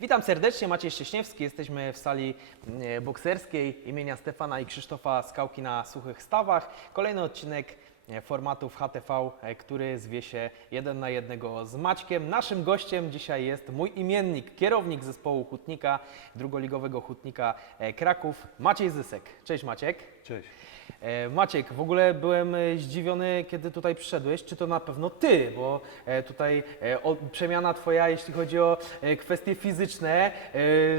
Witam serdecznie, Maciej Szcześniewski. Jesteśmy w sali e, bokserskiej imienia Stefana i Krzysztofa Skałki na Suchych Stawach. Kolejny odcinek e, formatu w HTV, e, który zwie się jeden na jednego z Maćkiem. Naszym gościem dzisiaj jest mój imiennik, kierownik zespołu hutnika, drugoligowego hutnika e, Kraków, Maciej Zysek. Cześć Maciek. Cześć. Maciek, w ogóle byłem zdziwiony, kiedy tutaj przyszedłeś. Czy to na pewno ty? Bo tutaj przemiana twoja, jeśli chodzi o kwestie fizyczne,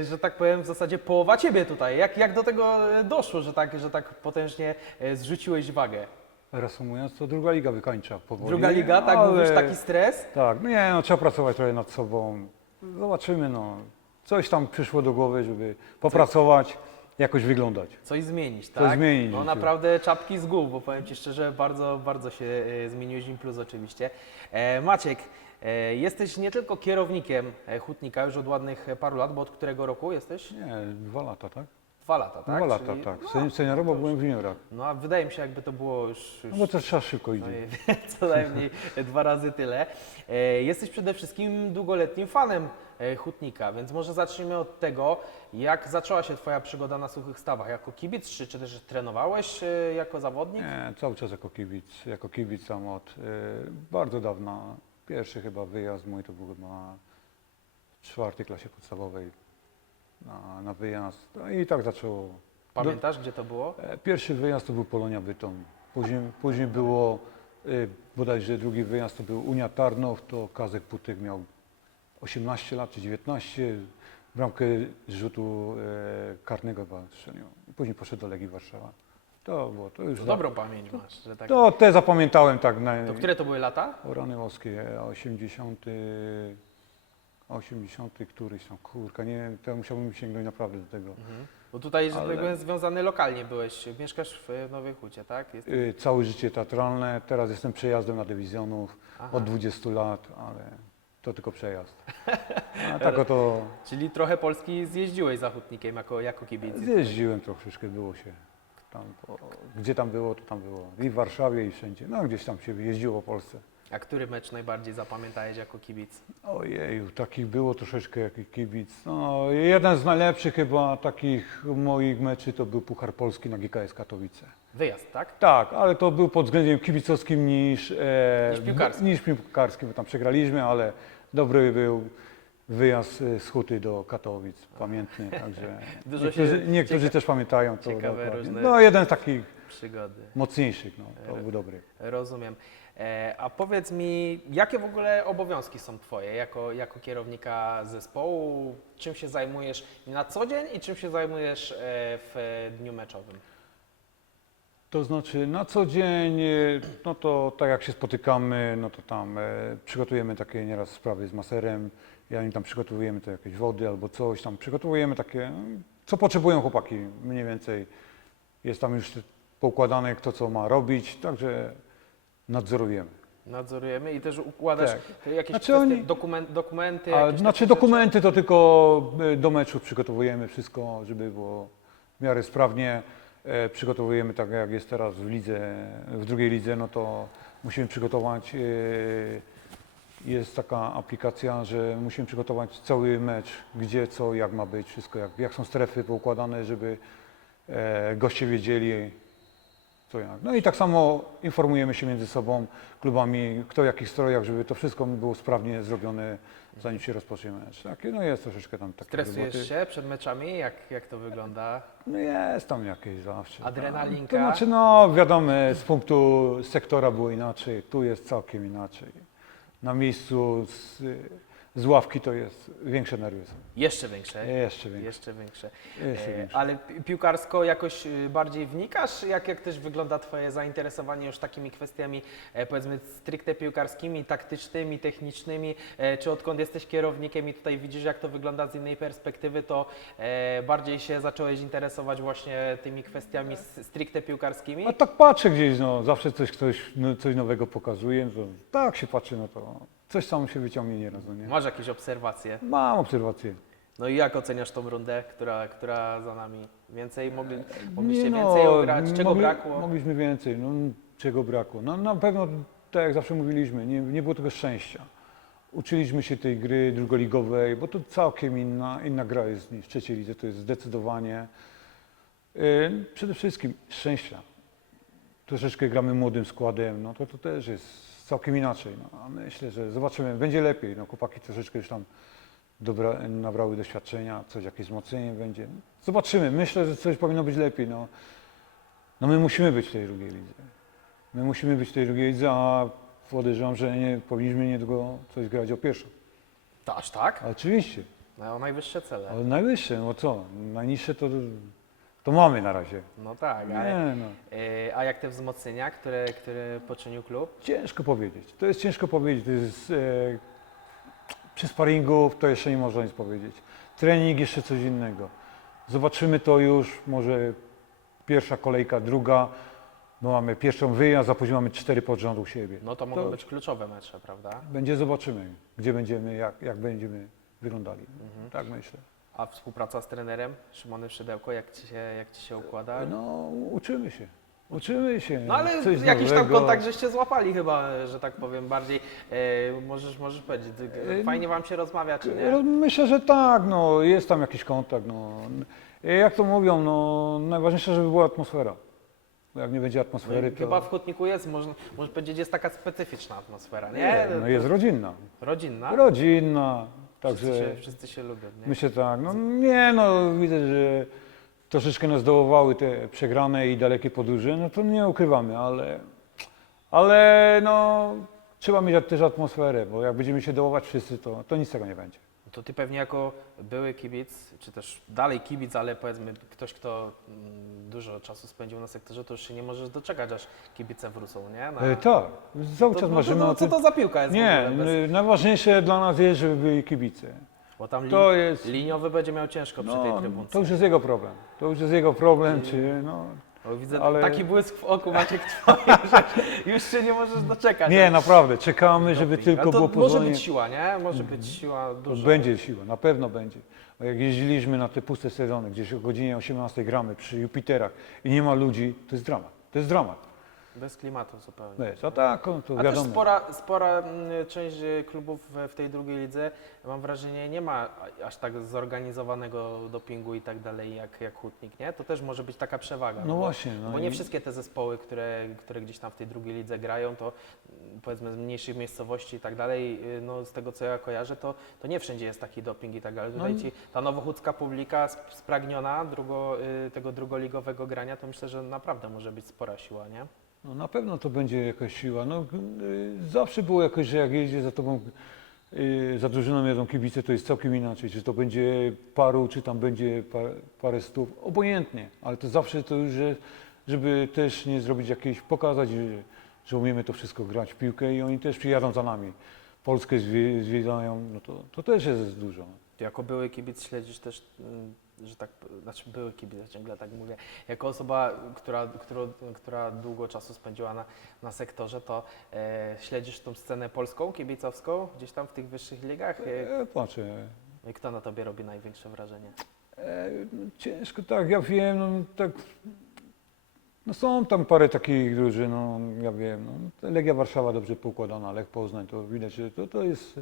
że tak powiem, w zasadzie połowa ciebie tutaj. Jak, jak do tego doszło, że tak, że tak potężnie zrzuciłeś wagę? Reasumując, to druga liga wykańcza powoli. Druga liga, tak ale- mówisz, taki stres? Tak, no nie, no trzeba pracować trochę nad sobą. Zobaczymy, no. Coś tam przyszło do głowy, żeby popracować, jakoś wyglądać. Coś zmienić, Coś tak? zmienić w No naprawdę czapki z głów, bo powiem Ci szczerze, bardzo, bardzo się e, zmieniłeś im plus oczywiście. E, Maciek, e, jesteś nie tylko kierownikiem e, hutnika już od ładnych paru lat, bo od którego roku jesteś? Nie, dwa lata, tak? Dwa lata, tak? Dwa lata, Czyli- tak. No, Sen- Seniorowo byłem w juniorach. no a wydaje mi się, jakby to było już, już No bo to trzeba szybko idzie. co najmniej dwa razy tyle. E, Jesteś przede wszystkim długoletnim fanem e, hutnika, więc może zacznijmy od tego, jak zaczęła się Twoja przygoda na suchych stawach? Jako kibic, czy, czy też trenowałeś e, jako zawodnik? Nie, cały czas jako kibic, jako kibic tam od y, bardzo dawna. Pierwszy chyba wyjazd mój to był chyba w czwartej klasie podstawowej na, na wyjazd. No i tak zaczęło. Pamiętasz, gdzie to było? E, Pierwszy wyjazd to był Polonia Bytom. Później, później było y, bodajże drugi wyjazd to był Unia Tarnów, to Kazek Putek miał 18 lat czy 19. Bramkę z rzutu e, karnego chyba strzelił. Później poszedł do Legii Warszawa. To było, to już... To za- dobrą pamięć masz, że tak. To te zapamiętałem tak na... To które to były lata? O rany boskie, 80... 80 któryś tam, kurka, nie wiem, to musiałbym sięgnąć naprawdę do tego. Bo tutaj, że Ale- tak powiem, związany lokalnie byłeś. Mieszkasz w Nowej Hucie, tak? Jest... Y, Całe życie teatralne, teraz jestem przejazdem na dywizjonów Aha. od 20 lat, ale to tylko przejazd. A tak oto Czyli trochę Polski zjeździłeś za hutnikiem jako, jako kibic. zjeździłem troszeczkę, było się. Tam, po, gdzie tam było, to tam było. I w Warszawie, i wszędzie. No gdzieś tam się jeździło po Polsce. A który mecz najbardziej zapamiętałeś jako kibic? Ojeju, takich było troszeczkę jak kibic. No, jeden z najlepszych chyba takich moich meczy to był Puchar Polski na GKS Katowice. Wyjazd, tak? Tak, ale to był pod względem kibicowskim niż, e, Niż piłkarskim. niż piłkarskim, bo tam przegraliśmy, ale dobry był wyjazd z Huty do Katowic, pamiętny, także Dużo niektórzy, się niektórzy cieka- też pamiętają to. ciekawe dokładnie. różne- No jeden z takich Przygody. mocniejszych, no, to był dobry. Rozumiem. E, a powiedz mi, jakie w ogóle obowiązki są Twoje jako, jako kierownika zespołu? Czym się zajmujesz na co dzień i czym się zajmujesz e, w e, dniu meczowym? To znaczy na co dzień, e, no to tak jak się spotykamy, no to tam e, przygotujemy takie nieraz sprawy z maserem, ja im tam przygotowujemy to jakieś wody albo coś, tam przygotowujemy takie, co potrzebują chłopaki mniej więcej. Jest tam już poukładane kto co ma robić, także nadzorujemy. Nadzorujemy i też układasz Tak. jakieś Znaczy kwestie, oni- dokument, dokumenty? A, jakieś znaczy takie dokumenty to tylko e, do meczu przygotowujemy wszystko, żeby było w miarę sprawnie. E, przygotowujemy tak jak jest teraz w lidze, w drugiej lidze, no to musimy przygotować, e, jest taka aplikacja, że musimy przygotować cały mecz, gdzie, co, jak ma być, wszystko, jak, jak są strefy poukładane, żeby e, goście wiedzieli, co jak. No i tak samo informujemy się między sobą, klubami, kto w jakich strojach, żeby to wszystko było sprawnie zrobione, zanim się rozpocznie mecz. Takie, no jest troszeczkę tam takie Stresujesz roboty. się przed meczami? Jak, jak to wygląda? No jest tam jakieś zawsze. Adrenalinka? To znaczy, no wiadomo, z punktu sektora było inaczej, tu jest całkiem inaczej. Na miejscu z, ławki to jest większe nerwy są. Jeszcze większe. Jeszcze większe. Jeszcze większe. Jeszcze E, większe. Ale pi- piłkarsko jakoś y, bardziej wnikasz? Jak, jak też wygląda Twoje zainteresowanie już takimi kwestiami, e, powiedzmy, stricte piłkarskimi, taktycznymi, technicznymi? E, Czy odkąd jesteś kierownikiem i tutaj widzisz, jak to wygląda z innej perspektywy, to e, bardziej się zacząłeś interesować właśnie tymi kwestiami s- stricte piłkarskimi? A tak patrzę gdzieś, no zawsze coś ktoś no, coś nowego pokazuje, to tak się patrzy, no to coś tam się wyciągnie nieraz, no nie? Masz jakieś obserwacje? Mam obserwację. No i jak oceniasz tą rundę, która, która za nami? Więcej mogli, mogliście Nie więcej ograć? Czego mogli- brakło? Mogliśmy więcej, no czego brakło. No na pewno, tak jak zawsze mówiliśmy, nie, nie było tego szczęścia. uczyliśmy się tej gry drugoligowej, bo to całkiem inna, inna gra jest niż w trzeciej lidze, to jest zdecydowanie. Yy, Przede wszystkim szczęścia. Troszeczkę gramy młodym składem, no to to też jest całkiem inaczej. No, a myślę, że zobaczymy, będzie lepiej. No, chłopaki troszeczkę już tam dobra, nabrały doświadczenia, coś, jakieś wzmocnienie będzie. Zobaczymy, myślę, że coś powinno być lepiej. No, no my musimy być w tej drugiej lidze. My musimy być w tej drugiej lidze, a podejrzewam, że nie powinniśmy niedługo coś grać o pierwszą. Aż tak? Oczywiście, No, o najwyższe cele. ale najwyższe, no co, najniższe to, to mamy na razie. No tak, ale... Nie, no. Yy, a jak te wzmocnienia, które, które poczynił klub? Ciężko powiedzieć. To jest ciężko powiedzieć. To jest, e, przy sparingu to jeszcze nie można nic powiedzieć. Trening jeszcze coś innego. Zobaczymy to już, może pierwsza kolejka, druga. No mamy pierwszą wyjazd, a później mamy cztery pod rząd u siebie. No to mogą To- być kluczowe mecze, prawda? Będzie, zobaczymy, gdzie będziemy, jak, jak będziemy wyglądali. Mhm. Tak myślę. A współpraca z trenerem Szymonem Szydełko, jak ci się, jak ci się układa? No, uczymy się. Uczymy się. No ale coś jakiś tam nowego. kontakt żeście złapali chyba, że tak powiem, bardziej. E, możesz, możesz powiedzieć, E, fajnie wam się rozmawia, czy nie? No, Myślę, że tak, no, jest tam jakiś kontakt. No. Jak to mówią, no, najważniejsze, żeby była atmosfera. Bo jak nie będzie atmosfery, to Chyba w Hutniku jest, można, można powiedzieć, jest taka specyficzna atmosfera, nie? nie, no, jest rodzinna. Rodzinna? Rodzinna, Wszyscy także się, wszyscy się lubią, nie? myślę tak. No, nie, no widzę, że troszeczkę nas dołowały te przegrane i dalekie podróże, no to nie ukrywamy, ale, ale no, trzeba mieć też atmosferę, bo jak będziemy się dołować wszyscy, to, to nic z tego nie będzie. To ty pewnie jako były kibic, czy też dalej kibic, ale powiedzmy ktoś, kto mm, dużo czasu spędził na sektorze, to już się nie możesz doczekać, aż kibice wrócą, nie? Na, E, tak, cały czas no, marzymy to, o co to za piłka jest Nie? Bez, n- najważniejsze dla nas jest, żeby byli kibice. bo tam To jest, liniowy będzie miał ciężko przy tej no, trybunce. to już jest jego problem. To już jest jego problem, czy no... Bo widzę ale- taki błysk w oku Maciek twoim, że już się nie możesz doczekać. Nie, naprawdę, czekamy, żeby Doping. tylko było Może pozwolenie. być siła, nie? Może być siła To duża. będzie siła, na pewno będzie. Bo jak jeździliśmy na te puste sezony, gdzieś o godzinie 18 gramy przy Jupiterach i nie ma ludzi, to jest dramat. To jest dramat. Bez klimatu zupełnie. No jest, a tak, no, to A też wiadomo. spora, spora mm, część y, klubów w, w tej drugiej lidze, mam wrażenie, nie ma a- aż tak zorganizowanego dopingu i tak dalej jak, jak Hutnik, nie? To też może być taka przewaga. No bo, właśnie. No bo i- nie wszystkie te zespoły, które, które gdzieś tam w tej drugiej lidze grają, to mm, powiedzmy z mniejszych miejscowości i tak dalej, y, no z tego co ja kojarzę, to, to nie wszędzie jest taki doping i tak dalej. Tutaj No i- ci, ta nowochódzka publika sp- spragniona drugo, y, tego drugoligowego grania, to myślę, że naprawdę może być spora siła, nie? No na pewno to będzie jakaś siła. No, y, zawsze było jakoś, że jak jeździ za tobą, y, za drużyną jadą kibice, to jest całkiem inaczej. Czy to będzie paru, czy tam będzie par, parę stów, obojętnie. Ale to zawsze to już, że, żeby też nie zrobić jakiejś, pokazać, że, że umiemy to wszystko grać w piłkę i oni też przyjadą za nami. Polskę zwie, zwiedzają, no to, to też jest dużo. Jako były kibic śledzisz też, mm, że tak, znaczy były kibic, ciągle tak mówię, jako osoba, która, która, która długo czasu spędziła na, na sektorze, to e, śledzisz tą scenę polską, kibicowską, gdzieś tam w tych wyższych ligach? E, E, patrzę, I kto na tobie robi największe wrażenie? E, ciężko, tak, ja wiem, no tak. No są tam parę takich drużyn, no ja wiem. No, Legia Warszawa dobrze poukładana, Lech Poznań, to widać, że to, to jest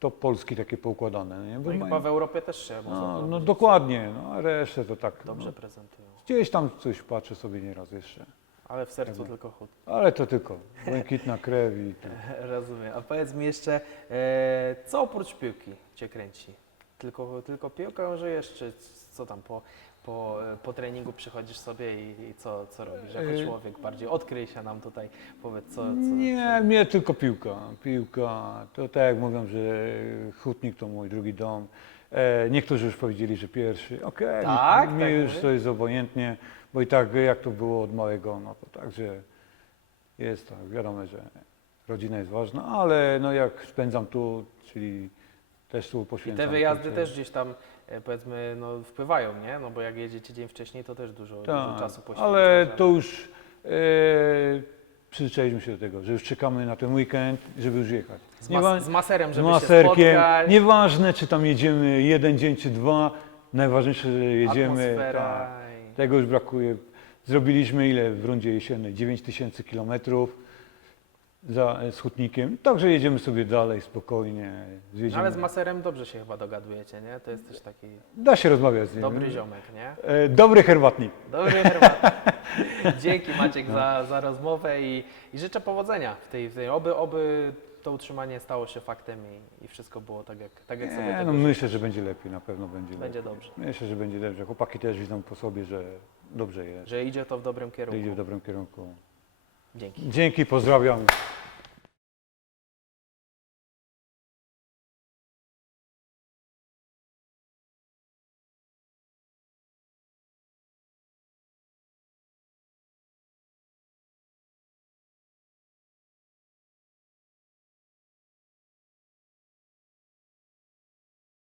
top Polski takie poukładane. Nie? Bo No i mają- chyba w Europie też się no, no dokładnie, no, a resztę to tak. dobrze No, prezentują. gdzieś tam coś patrzę sobie nieraz jeszcze. Ale w sercu tylko chód. Ale to tylko błękitna krew i to. Rozumiem. A powiedz mi jeszcze, e, co oprócz piłki Cię kręci? Tylko, tylko piłkę żyjesz, czy co tam po, po, po treningu przychodzisz sobie i, i co, co robisz jako E, człowiek bardziej? Odkryj się nam tutaj, powiedz co... co Nie, mnie tylko piłka. Piłka, to tak jak mówią, że hutnik to mój drugi dom. E, niektórzy już powiedzieli, że pierwszy. Okej, Tak? mi Tak już to jest obojętnie, bo i tak jak to było od małego, no to także jest tak, wiadomo, że rodzina jest ważna, ale no jak spędzam tu, czyli też tu I poświęcam. te wyjazdy kurczę, też gdzieś tam, e, powiedzmy, no, wpływają, nie? No bo jak jedziecie dzień wcześniej, to też dużo, dużo Tak, czasu poświęcasz. ale to już e, przyzwyczailiśmy się do tego, że już czekamy na ten weekend, żeby już jechać. Z, Nie mas- ma- z maserem, żeby się maserkiem. spotkać. Nieważne, czy tam jedziemy jeden dzień, czy dwa. Najważniejsze, że jedziemy. atmosfera Tak, i- tego już brakuje. Zrobiliśmy ile w rundzie jesiennej? 9 tysięcy kilometrów. Za e, Schutnikiem. Także jedziemy sobie dalej spokojnie. No, Zjedziemy. ale z maserem dobrze się chyba dogadujecie, nie? To jest też taki Da się rozmawiać z nim. dobry ziomek, nie? E, Dobry herbatnik. Dobry herbat. Dzięki Maciek za, za rozmowę i, i życzę powodzenia w tej, w tej oby, oby to utrzymanie stało się faktem i, i wszystko było tak jak, tak jak sobie Nie, tego no myślę, że będzie lepiej, na pewno będzie, Będzie lepiej. dobrze. Myślę, że będzie dobrze. Chłopaki też widzą po sobie, że dobrze jest. Że idzie to w dobrym Że idzie w kierunku. dobrym kierunku. Dzięki. Dzięki, pozdrawiam.